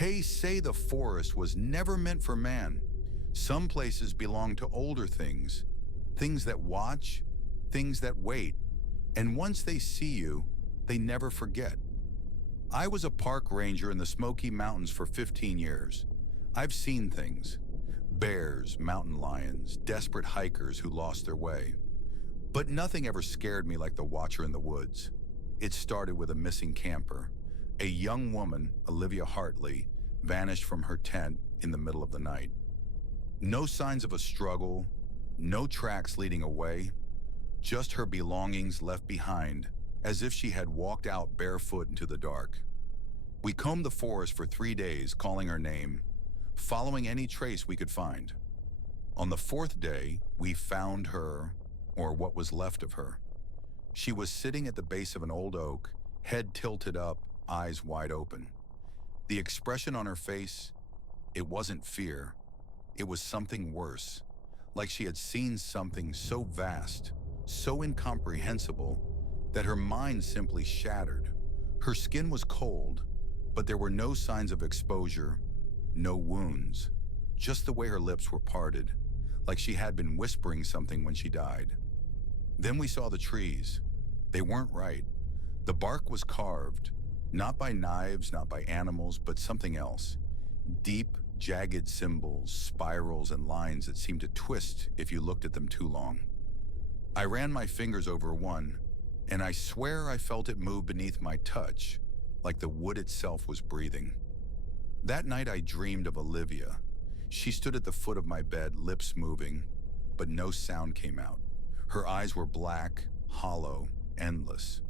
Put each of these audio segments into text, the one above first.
Hay say the forest was never meant for man. Some places belong to older things, things that watch, things that wait, and once they see you, they never forget. I was a park ranger in the Smoky Mountains for 15 years. I've seen things. Bears, mountain lions, desperate hikers who lost their way. But nothing ever scared me like the Watcher in the Woods. It started with a missing camper. A young woman, Olivia Hartley, vanished from her tent in the middle of the night. No signs of a struggle, no tracks leading away, just her belongings left behind, as if she had walked out barefoot into the dark. We combed the forest for 3 days, calling her name, following any trace we could find. On the 4th day, we found her, or what was left of her. She was sitting at the base of an old oak, head tilted up, eyes wide open. The expression on her face, it wasn't fear. It was something worse, like she had seen something so vast, so incomprehensible, that her mind simply shattered. Her skin was cold, but there were no signs of exposure, no wounds, just the way her lips were parted, like she had been whispering something when she died. Then we saw the trees. They weren't right. The bark was carved, not by knives, not by animals, but something else. Deep, jagged symbols, spirals, and lines that seemed to twist if you looked at them too long. I ran my fingers over one, and I swear I felt it move beneath my touch, like the wood itself was breathing. That night I dreamed of Olivia. She stood at the foot of my bed, lips moving, but no sound came out. Her eyes were black, hollow, endless.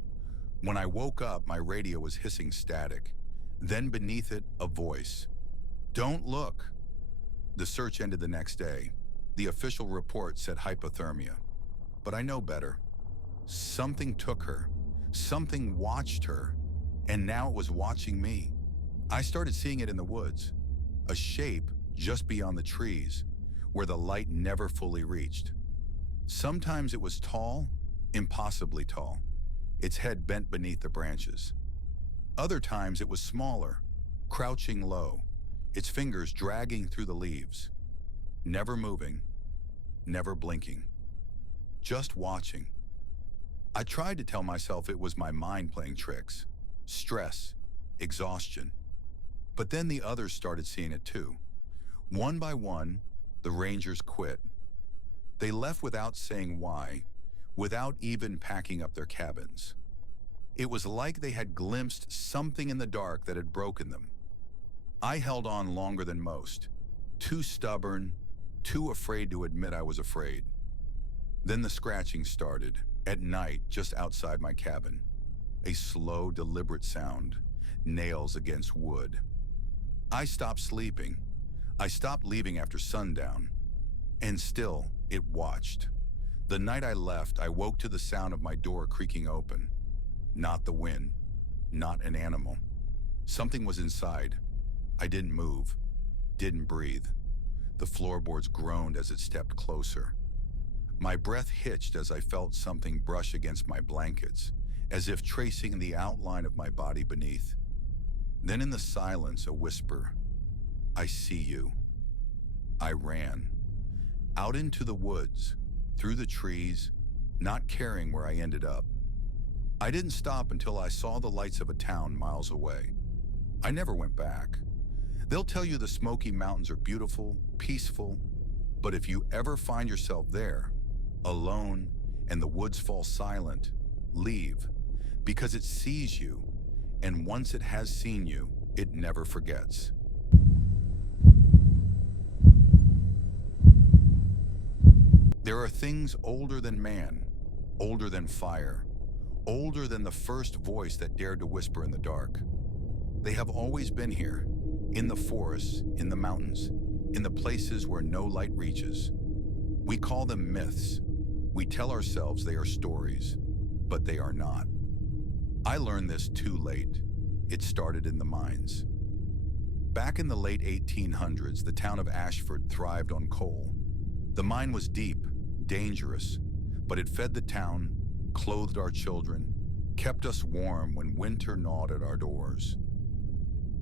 When I woke up, my radio was hissing static. Then beneath it, a voice. "Don't look." The search ended the next day. The official report said hypothermia. But I know better. Something took her. Something watched her. And now it was watching me. I started seeing it in the woods. A shape just beyond the trees, where the light never fully reached. Sometimes it was tall, impossibly tall, its head bent beneath the branches. Other times it was smaller, crouching low, its fingers dragging through the leaves. Never moving, never blinking. Just watching. I tried to tell myself it was my mind playing tricks. Stress, exhaustion. But then the others started seeing it too. One by one, the rangers quit. They left without saying why, without even packing up their cabins. It was like they had glimpsed something in the dark that had broken them. I held on longer than most, too stubborn, too afraid to admit I was afraid. Then the scratching started, at night just outside my cabin. A slow, deliberate sound, nails against wood. I stopped sleeping. I stopped leaving after sundown. And still, it watched. The night I left, I woke to the sound of my door creaking open. Not the wind, not an animal. Something was inside. I didn't move, didn't breathe. The floorboards groaned as it stepped closer. My breath hitched as I felt something brush against my blankets, as if tracing the outline of my body beneath. Then in the silence, a whisper, "I see you." I ran. Out into the woods, through the trees, not caring where I ended up. I didn't stop until I saw the lights of a town miles away. I never went back. They'll tell you the Smoky Mountains are beautiful, peaceful, but if you ever find yourself there, alone, and the woods fall silent, leave, because it sees you, and once it has seen you, it never forgets. There are things older than man, older than fire, older than the first voice that dared to whisper in the dark. They have always been here, in the forests, in the mountains, in the places where no light reaches. We call them myths. We tell ourselves they are stories, but they are not. I learned this too late. It started in the mines. Back in the late 1800s, the town of Ashford thrived on coal. The mine was deep, dangerous, but it fed the town, clothed our children, kept us warm when winter gnawed at our doors.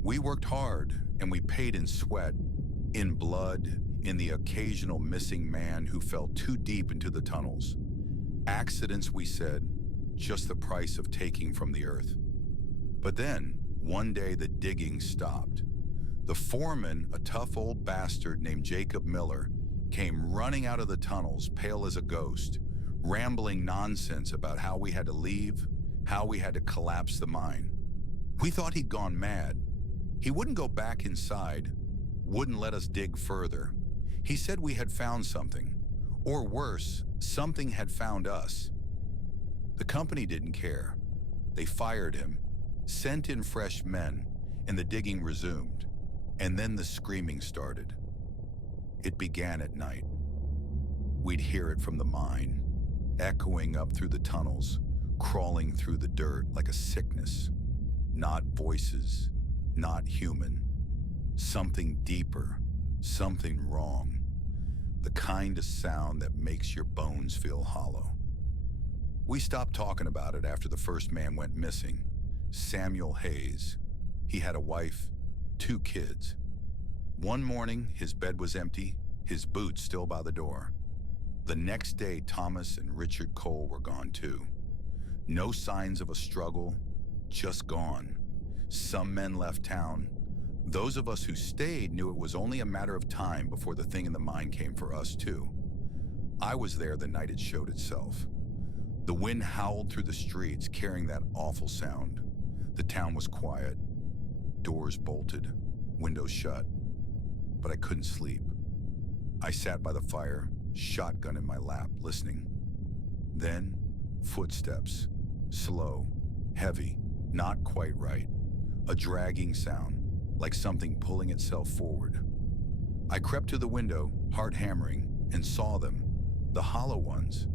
We worked hard and we paid in sweat, in blood, in the occasional missing man who fell too deep into the tunnels. Accidents, we said, just the price of taking from the earth. But then, one day the digging stopped. The foreman, a tough old bastard named Jacob Miller, came running out of the tunnels, pale as a ghost, rambling nonsense about how we had to leave, how we had to collapse the mine. We thought he'd gone mad. He wouldn't go back inside, wouldn't let us dig further. He said we had found something, or worse, something had found us. The company didn't care. They fired him, sent in fresh men, and the digging resumed. And then the screaming started. It began at night. We'd hear it from the mine, echoing up through the tunnels, crawling through the dirt like a sickness. Not voices, not human. Something deeper, something wrong. The kind of sound that makes your bones feel hollow. We stopped talking about it after the first man went missing, Samuel Hayes. He had a wife, 2 kids. One morning, his bed was empty, his boots still by the door. The next day, Thomas and Richard Cole were gone too. No signs of a struggle, just gone. Some men left town. Those of us who stayed knew it was only a matter of time before the thing in the mine came for us too. I was there the night it showed itself. The wind howled through the streets, carrying that awful sound. The town was quiet. Doors bolted, windows shut. But I couldn't sleep. I sat by the fire, shotgun in my lap, listening. Then, footsteps. Slow, heavy, not quite right. A dragging sound, like something pulling itself forward. I crept to the window, heart hammering, and saw them. The hollow ones.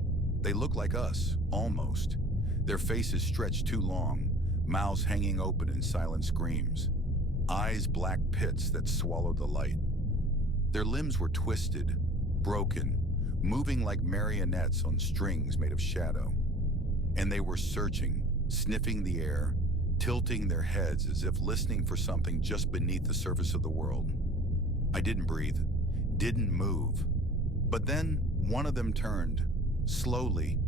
They looked like us, almost. Their faces stretched too long, mouths hanging open in silent screams. Eyes black pits that swallowed the light. Their limbs were twisted, broken, moving like marionettes on strings made of shadow. And they were searching, sniffing the air, tilting their heads as if listening for something just beneath the surface of the world. I didn't breathe, didn't move. But then one of them turned, slowly.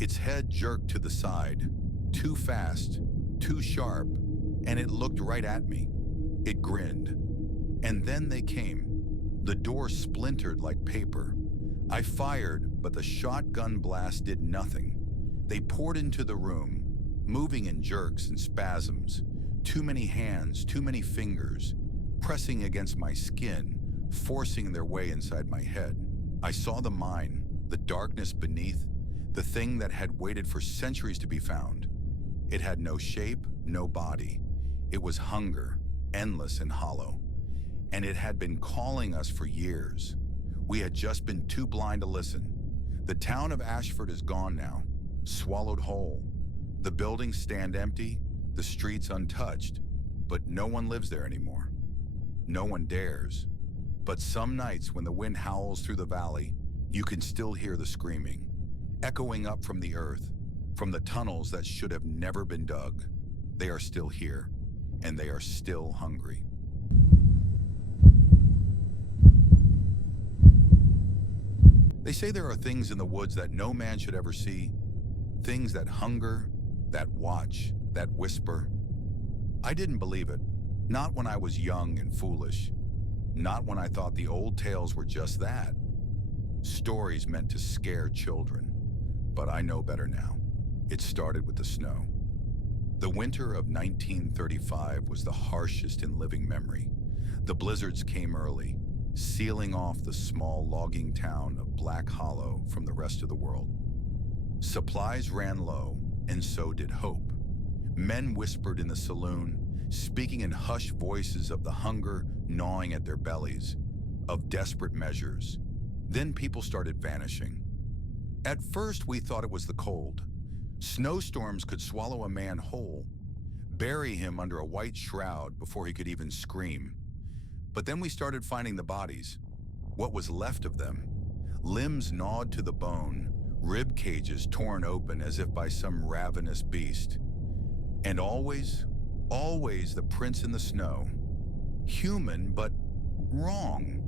Its head jerked to the side, too fast, too sharp, and it looked right at me. It grinned. And then they came. The door splintered like paper. I fired, but the shotgun blast did nothing. They poured into the room, moving in jerks and spasms. Too many hands, too many fingers, pressing against my skin, forcing their way inside my head. I saw the mine, the darkness beneath, the thing that had waited for centuries to be found. It had no shape, no body. It was hunger, endless and hollow. And it had been calling us for years. We had just been too blind to listen. The town of Ashford is gone now, swallowed whole. The buildings stand empty, the streets untouched, but no one lives there anymore. No one dares. But some nights when the wind howls through the valley, you can still hear the screaming, echoing up from the earth, from the tunnels that should have never been dug. They are still here, and they are still hungry. They say there are things in the woods that no man should ever see, things that hunger, that watch, that whisper. I didn't believe it, not when I was young and foolish, not when I thought the old tales were just that. Stories meant to scare children, but I know better now. It started with the snow. The winter of 1935 was the harshest in living memory. The blizzards came early, sealing off the small logging town of Black Hollow from the rest of the world. Supplies ran low, and so did hope. Men whispered in the saloon, speaking in hushed voices of the hunger gnawing at their bellies, of desperate measures. Then people started vanishing. At first, we thought it was the cold. Snowstorms could swallow a man whole, bury him under a white shroud before he could even scream. But then we started finding the bodies, what was left of them, limbs gnawed to the bone, rib cages torn open as if by some ravenous beast. And always the prints in the snow, Human, but wrong.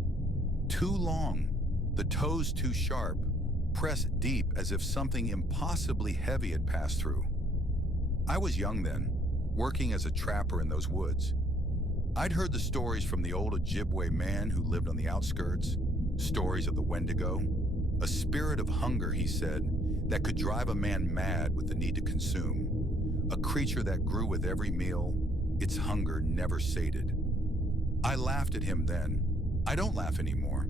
Too long, the toes too sharp, pressed deep as if something impossibly heavy had passed through. I was young then, working as a trapper in those woods. I'd heard the stories from the old Ojibwe man who lived on the outskirts, stories of the Wendigo, a spirit of hunger, he said, that could drive a man mad with the need to consume, a creature that grew with every meal, its hunger never sated. I laughed at him then. I don't laugh anymore.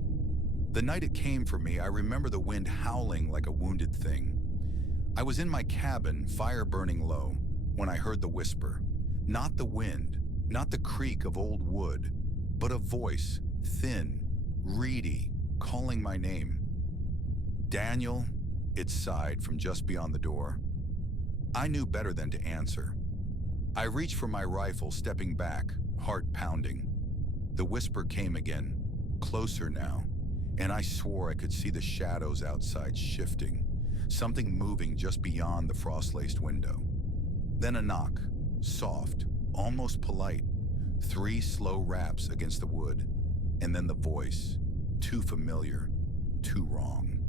The night it came for me, I remember the wind howling like a wounded thing. I was in my cabin, fire burning low, when I heard the whisper. Not the wind, not the creak of old wood, but a voice, thin, reedy, calling my name. Daniel, it sighed from just beyond the door. I knew better than to answer. I reached for my rifle, stepping back, heart pounding. The whisper came again, closer now, and I swore I could see the shadows outside shifting, something moving just beyond the frost-laced window. Then a knock, soft, almost polite, 3 slow raps against the wood, and then the voice, too familiar, too wrong.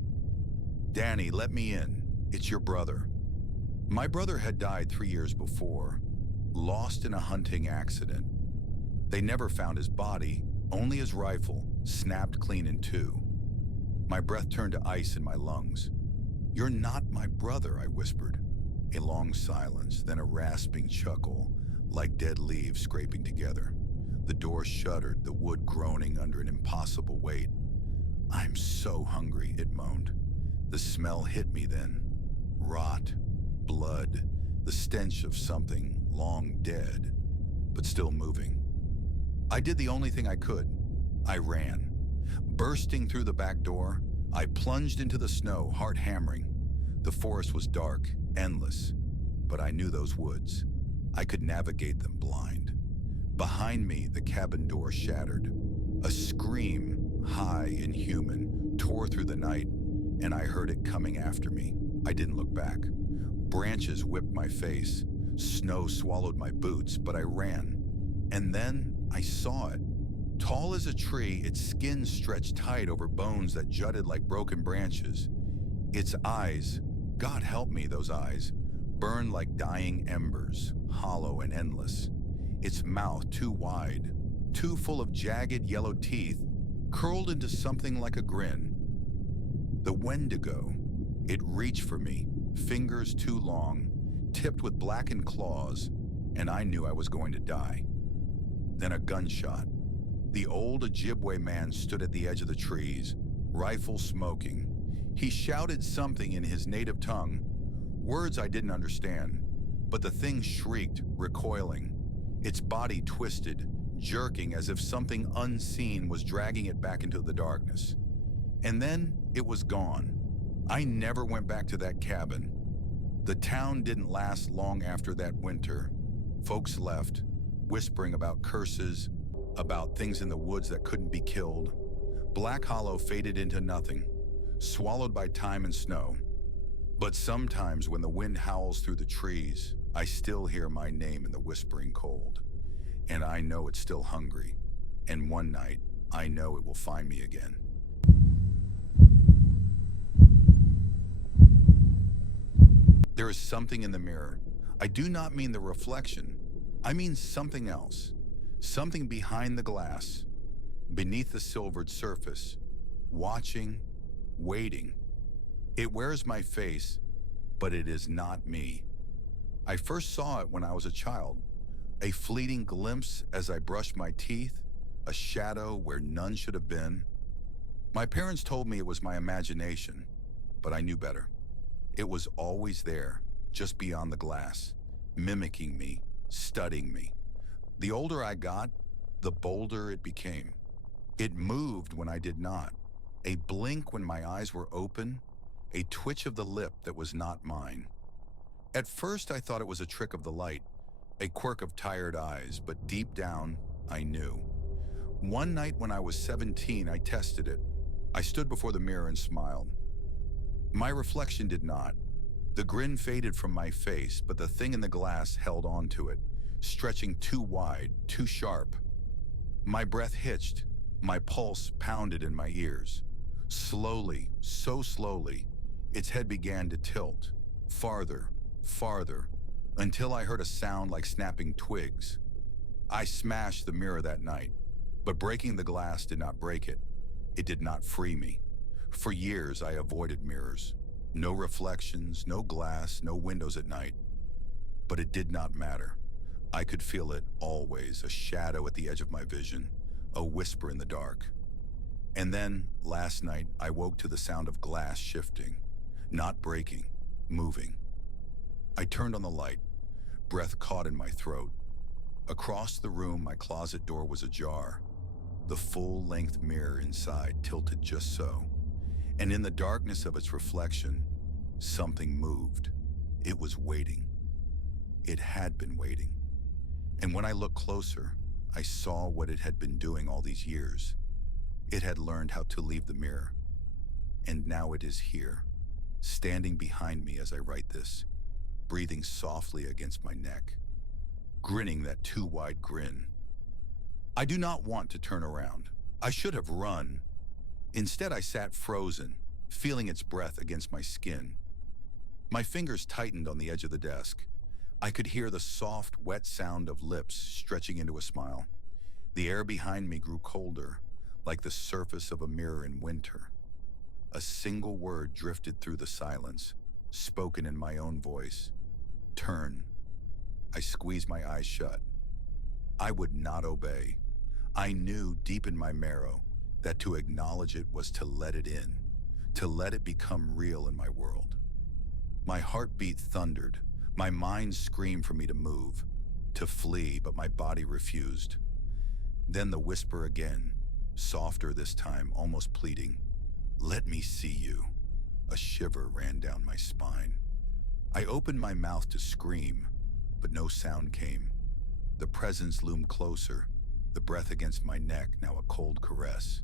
Danny, let me in. It's your brother. My brother had died 3 years before, lost in a hunting accident. They never found his body, only his rifle, snapped clean in 2. My breath turned to ice in my lungs. You're not my brother, I whispered. A long silence, then a rasping chuckle, like dead leaves scraping together. The door shuddered, the wood groaning under an impossible weight. I'm so hungry, it moaned. The smell hit me then. Rot, blood, the stench of something long dead, but still moving. I did the only thing I could. I ran. Bursting through the back door, I plunged into the snow, heart hammering. The forest was dark, endless, but I knew those woods. I could navigate them blind. Behind me, the cabin door shattered. A scream, high and human, tore through the night, and I heard it coming after me. I didn't look back. Branches whipped my face. Snow swallowed my boots, but I ran. And then I saw it. Tall as a tree, its skin stretched tight over bones that jutted like broken branches. Its eyes, God help me, those eyes, burned like dying embers, hollow and endless. Its mouth too wide, too full of jagged yellow teeth, curled into something like a grin. The Wendigo. It reached for me, fingers too long, tipped with blackened claws, and I knew I was going to die. Then a gunshot. The old Ojibwe man stood at the edge of the trees, rifle smoking. He shouted something in his native tongue, words I didn't understand, but the thing shrieked, recoiling. Its body twisted, jerking as if something unseen was dragging it back into the darkness. And then it was gone. I never went back to that cabin. The town didn't last long after that winter. Folks left, whispering about curses, about things in the woods that couldn't be killed. Black Hollow faded into nothing, swallowed by time and snow. But sometimes when the wind howls through the trees, I still hear my name in the whispering cold. And I know it's still hungry. And one night, I know it will find me again. There is something in the mirror. I do not mean the reflection. I mean something else. Something behind the glass, beneath the silvered surface, watching, waiting. It wears my face, but it is not me. I first saw it when I was a child, a fleeting glimpse as I brushed my teeth, a shadow where none should have been. My parents told me it was my imagination, but I knew better. It was always there, just beyond the glass, mimicking me, studying me. The older I got, the bolder it became. It moved when I did not, a blink when my eyes were open, a twitch of the lip that was not mine. At first, I thought it was a trick of the light, a quirk of tired eyes, but deep down, I knew. One night when I was 17, I tested it. I stood before the mirror and smiled. My reflection did not. The grin faded from my face, but the thing in the glass held on to it, stretching too wide, too sharp. My breath hitched, my pulse pounded in my ears. Slowly, so slowly, its head began to tilt, farther, farther, until I heard a sound like snapping twigs. I smashed the mirror that night, but breaking the glass did not break it. It did not free me. For years, I avoided mirrors. No reflections, no glass, no windows at night. But it did not matter. I could feel it always, a shadow at the edge of my vision, a whisper in the dark. And then, last night, I woke to the sound of glass shifting, not breaking, moving. I turned on the light, breath caught in my throat. Across the room, my closet door was ajar. The full-length mirror inside tilted just so. And in the darkness of its reflection, something moved. It was waiting. It had been waiting. And when I looked closer, I saw what it had been doing all these years. It had learned how to leave the mirror. And now it is here, standing behind me as I write this, breathing softly against my neck, grinning that too wide grin. I do not want to turn around. I should have run. Instead, I sat frozen, feeling its breath against my skin. My fingers tightened on the edge of the desk. I could hear the soft, wet sound of lips stretching into a smile. The air behind me grew colder, like the surface of a mirror in winter. A single word drifted through the silence, spoken in my own voice. Turn. I squeezed my eyes shut. I would not obey. I knew deep in my marrow that to acknowledge it was to let it in, to let it become real in my world. My heartbeat thundered. My mind screamed for me to move, to flee, but my body refused. Then the whisper again, softer this time, almost pleading. Let me see you. A shiver ran down my spine. I opened my mouth to scream, but no sound came. The presence loomed closer, the breath against my neck now a cold caress.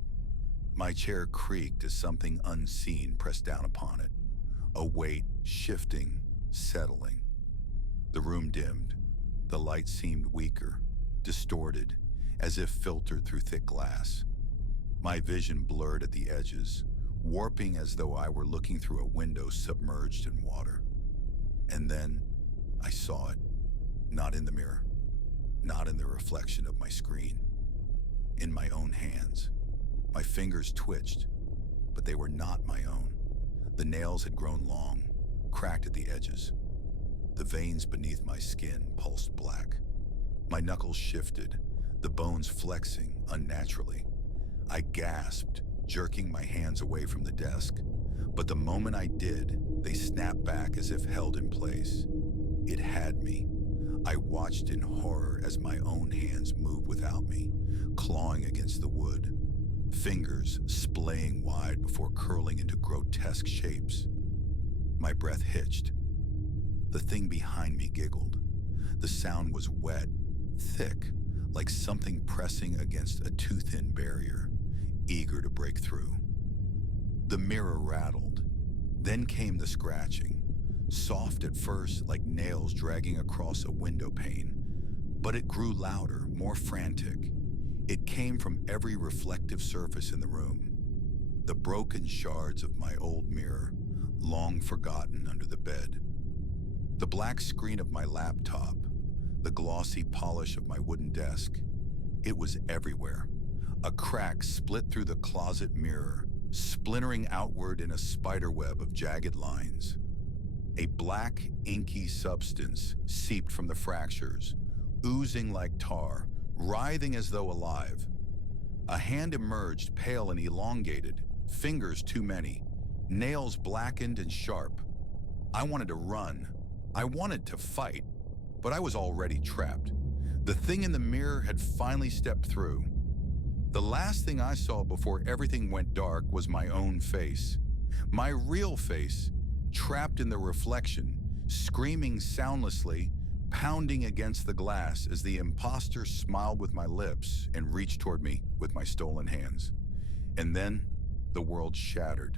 My chair creaked as something unseen pressed down upon it, a weight shifting, settling. The room dimmed. The light seemed weaker, distorted, as if filtered through thick glass. My vision blurred at the edges, warping as though I were looking through a window submerged in water. And then I saw it, not in the mirror, not in the reflection of my screen, in my own hands. My fingers twitched, but they were not my own. The nails had grown long, cracked at the edges. The veins beneath my skin pulsed black. My knuckles shifted, the bones flexing unnaturally. I gasped, jerking my hands away from the desk. But the moment I did, they snapped back as if held in place. It had me. I watched in horror as my own hands moved without me, clawing against the wood, fingers splaying wide before curling into grotesque shapes. My breath hitched. The thing behind me giggled. The sound was wet, thick, like something pressing against a too-thin barrier, eager to break through. The mirror rattled. Then came the scratching, soft at first like nails dragging across a window pane, but it grew louder, more frantic. It came from every reflective surface in the room. The broken shards of my old mirror, long forgotten under the bed. The black screen of my laptop, the glossy polish of my wooden desk. It was everywhere. A crack split through the closet mirror, splintering outward in a spiderweb of jagged lines. A black, inky substance seeped from the fractures, oozing like tar, writhing as though alive. A hand emerged, pale and elongated, fingers too many, nails blackened and sharp. I wanted to run. I wanted to fight, but I was already trapped. The thing in the mirror had finally stepped through. The last thing I saw before everything went dark was my own face. My real face, trapped in the reflection, screaming soundlessly, pounding against the glass as the imposter smiled with my lips and reached toward me with my stolen hands. And then the world shattered.